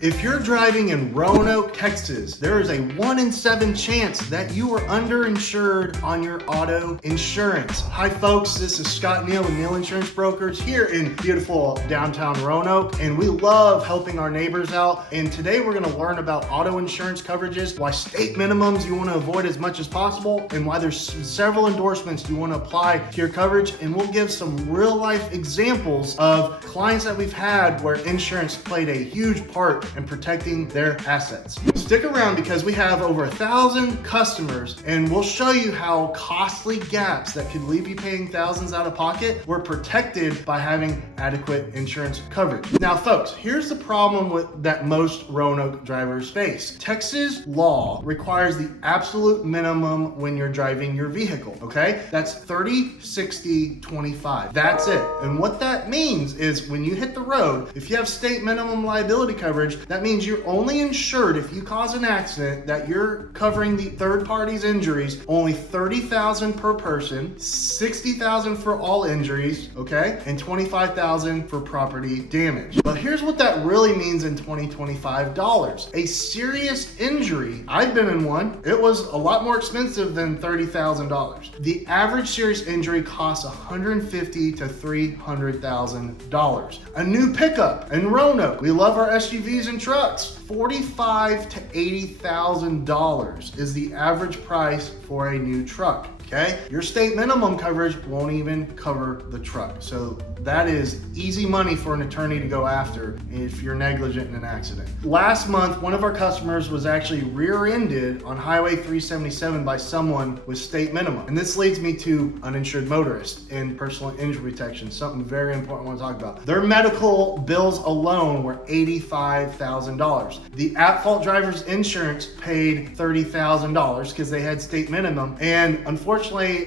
If you're driving in Roanoke, Texas, there is a 1 in 7 chance that you are underinsured on your auto insurance. Hi folks, this is Scott Neill with Neill Insurance Brokers here in beautiful downtown Roanoke, and we love helping our neighbors out. And today we're gonna learn about auto insurance coverages, why state minimums you wanna avoid as much as possible, and why there's several endorsements you wanna apply to your coverage. And we'll give some real life examples of clients that we've had where insurance played a huge part in protecting their assets. Stick around because we have over 1,000 customers, and we'll show you how costly gaps that could leave you paying thousands out of pocket were protected by having adequate insurance coverage. Now folks, here's the problem that most Roanoke drivers face. Texas law requires the absolute minimum when you're driving your vehicle, okay? That's 30, 60, 25. That's it. And what that means is when you hit the road, if you have state minimum liability coverage, that means you're only insured if you cause an accident, that you're covering the third party's injuries, only $30,000 per person, $60,000 for all injuries, okay? And $25,000 for property damage. But here's what that really means in 2025 dollars. A serious injury, I've been in one, it was a lot more expensive than $30,000. The average serious injury costs $150,000 to $300,000. A new pickup in Roanoke, we love our SUVs and trucks, $45,000 to $80,000 is the average price for a new truck. Okay, your state minimum coverage won't even cover the truck. So that is easy money for an attorney to go after if you're negligent in an accident. Last month, one of our customers was actually rear-ended on Highway 377 by someone with state minimum. And this leads me to uninsured motorists and personal injury protection, something very important I want to talk about. Their medical bills alone were $85,000. The at-fault driver's insurance paid $30,000 because they had state minimum. And unfortunately,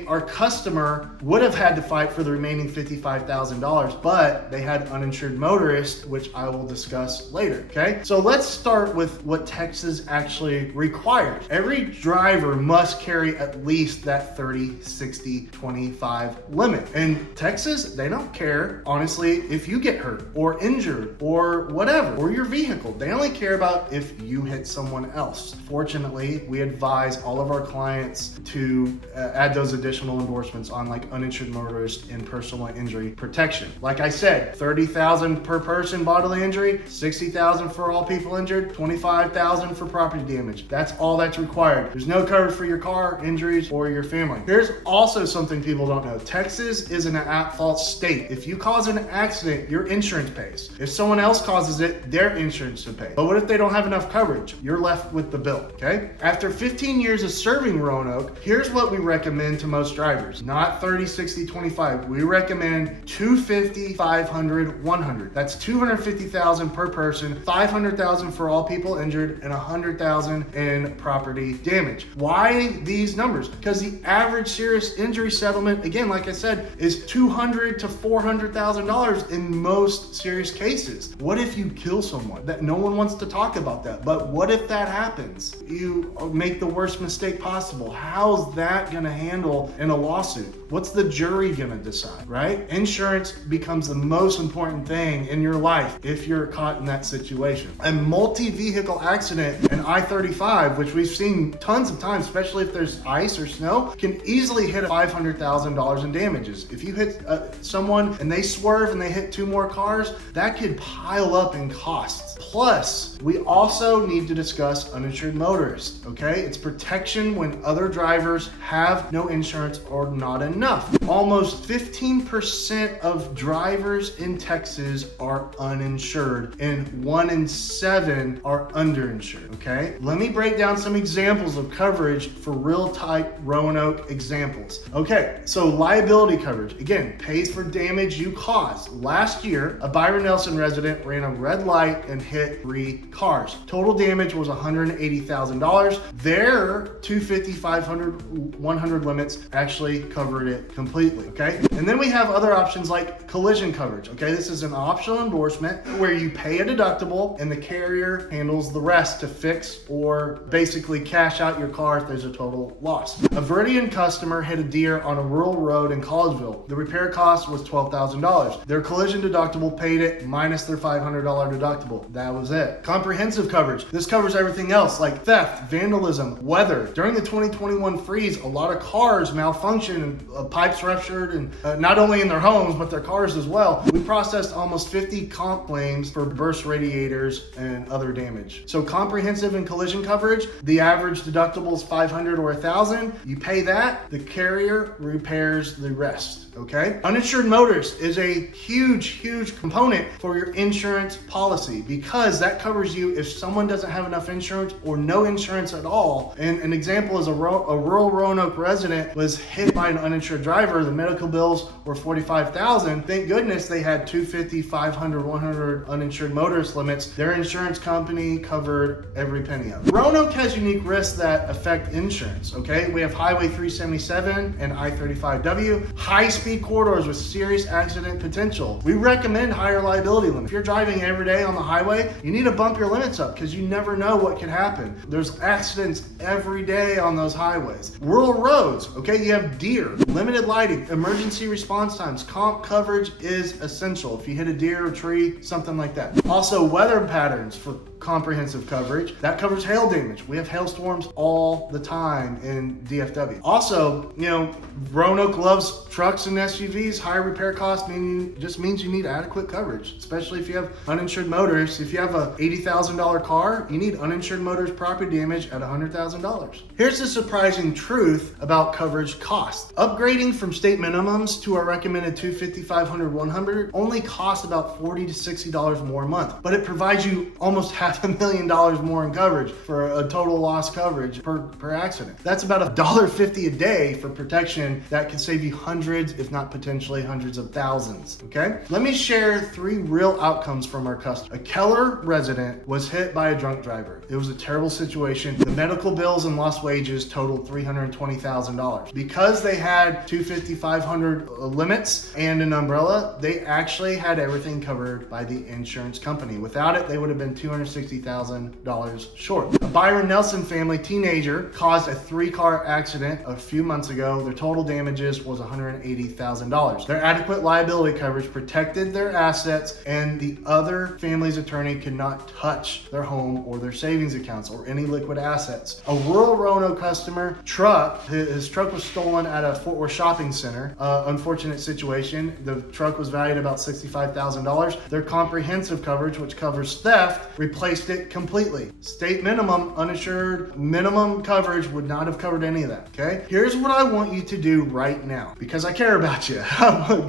our customer would have had to fight for the remaining $55,000, but they had uninsured motorists, which I will discuss later, okay? So let's start with what Texas actually requires. Every driver must carry at least that 30, 60, 25 limit. In Texas, they don't care, honestly, if you get hurt or injured or whatever, or your vehicle. They only care about if you hit someone else. Fortunately, we advise all of our clients to add those additional endorsements on like uninsured motorist and personal injury protection. Like I said, $30,000 per person bodily injury, $60,000 for all people injured, $25,000 for property damage. That's all that's required. There's no coverage for your car injuries or your family. Here's also something people don't know. Texas is an at-fault state. If you cause an accident, your insurance pays. If someone else causes it, their insurance will pay. But what if they don't have enough coverage? You're left with the bill, okay? After 15 years of serving Roanoke, here's what we recommend to most drivers. Not 30, 60, 25. We recommend 250, 500, 100. That's $250,000 per person, $500,000 for all people injured, and $100,000 in property damage. Why these numbers? Because the average serious injury settlement, again, like I said, is $200,000 to $400,000 in most serious cases. What if you kill someone? That no one wants to talk about that, but what if that happens? You make the worst mistake possible. How's that gonna handle in a lawsuit? What's the jury gonna decide, right? Insurance becomes the most important thing in your life if you're caught in that situation. A multi-vehicle accident in I-35, which we've seen tons of times, especially if there's ice or snow, can easily hit $500,000 in damages. If you hit someone and they swerve and they hit 2 more cars, that could pile up in costs. Plus, we also need to discuss uninsured motorists, okay? It's protection when other drivers have no insurance or not enough. Almost 15% of drivers in Texas are uninsured and 1 in 7 are underinsured, okay? Let me break down some examples of coverage for real type Roanoke examples. Okay, so liability coverage, again, pays for damage you caused. Last year, a Byron Nelson resident ran a red light and hit 3 cars. Total damage was $180,000. Their 250, 500, 100 limits actually covered it completely, okay? And then we have other options like collision coverage, okay? This is an optional endorsement where you pay a deductible and the carrier handles the rest to fix or basically cash out your car if there's a total loss. A Verdian customer hit a deer on a rural road in Collegeville. The repair cost was $12,000. Their collision deductible paid it minus their $500 deductible. That that was it. Comprehensive coverage. This covers everything else like theft, vandalism, weather. During the 2021 freeze, a lot of cars malfunctioned and pipes ruptured, and not only in their homes, but their cars as well. We processed almost 50 comp claims for burst radiators and other damage. So comprehensive and collision coverage, the average deductible is $500 or $1,000. You pay that, the carrier repairs the rest, okay? Uninsured motorist is a huge component for your insurance policy because that covers you if someone doesn't have enough insurance or no insurance at all. And an example is a rural Roanoke resident was hit by an uninsured driver. The medical bills were $45,000. Thank goodness they had $250, $500, $100 uninsured motorist limits. Their insurance company covered every penny of it. Roanoke has unique risks that affect insurance, okay? We have Highway 377 and I-35W, high-speed corridors with serious accident potential. We recommend higher liability limits. If you're driving every day on the highway, you need to bump your limits up because you never know what can happen. There's accidents every day on those highways. Rural roads, okay? You have deer, limited lighting, emergency response times. Comp coverage is essential. If you hit a deer or tree, something like that. Also, weather patterns for comprehensive coverage. That covers hail damage. We have hailstorms all the time in DFW. Also, you know, Roanoke loves trucks and SUVs. Higher repair costs just means you need adequate coverage, especially if you have uninsured motorists. If you have a $80,000 car, you need uninsured motorist property damage at $100,000. Here's the surprising truth about coverage costs. Upgrading from state minimums to our recommended $250, $500, $100 only costs about $40 to $60 more a month, but it provides you almost $500,000 more in coverage for a total loss coverage per accident. That's about $1.50 a day for protection that can save you hundreds, if not potentially hundreds of thousands, okay? Let me share 3 real outcomes from our customer. A Keller resident was hit by a drunk driver. It was a terrible situation. The medical bills and lost wages totaled $320,000. Because they had $250, $500 limits and an umbrella, they actually had everything covered by the insurance company. Without it, they would have been $260,000 short. A Byron Nelson family teenager caused a 3-car accident a few months ago. Their total damages was $180,000. Their adequate liability coverage protected their assets, and the other family's attorney could not touch their home or their savings accounts or any liquid assets. A rural Roanoke customer his truck was stolen at a Fort Worth shopping center. Unfortunate situation. The truck was valued about $65,000. Their comprehensive coverage, which covers theft, replaced it completely. State minimum, uninsured minimum coverage would not have covered any of that, okay? Here's what I want you to do right now, because I care about you.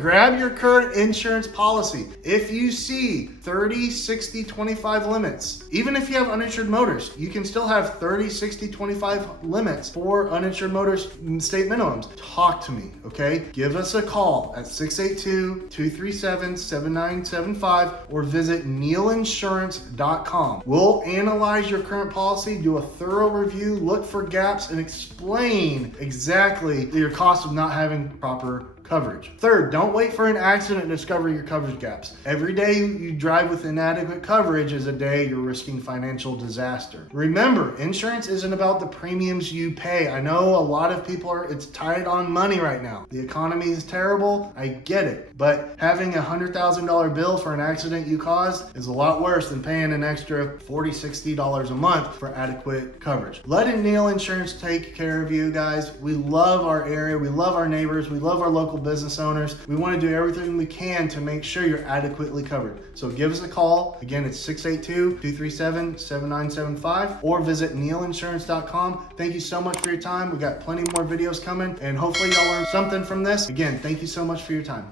Grab your current insurance policy. If you see 30, 60, 25 limits, even if you have uninsured motors, you can still have 30, 60, 25 limits for uninsured motors state minimums. Talk to me, okay? Give us a call at 682-237-7975 or visit neilinsurance.com. We'll analyze your current policy, do a thorough review, look for gaps, and explain exactly your cost of not having proper coverage. Third, don't wait for an accident to discover your coverage gaps. Every day you drive with inadequate coverage is a day you're risking financial disaster. Remember, insurance isn't about the premiums you pay. I know a lot of people it's tight on money right now. The economy is terrible. I get it. But having a $100,000 bill for an accident you caused is a lot worse than paying an extra $40, $60 a month for adequate coverage. Let Neill Insurance take care of you guys. We love our area. We love our neighbors. We love our local business owners. We want to do everything we can to make sure you're adequately covered. So give us a call. Again, it's 682-237-7975 or visit neilinsurance.com. Thank you so much for your time. We got plenty more videos coming and hopefully y'all learned something from this. Again, thank you so much for your time.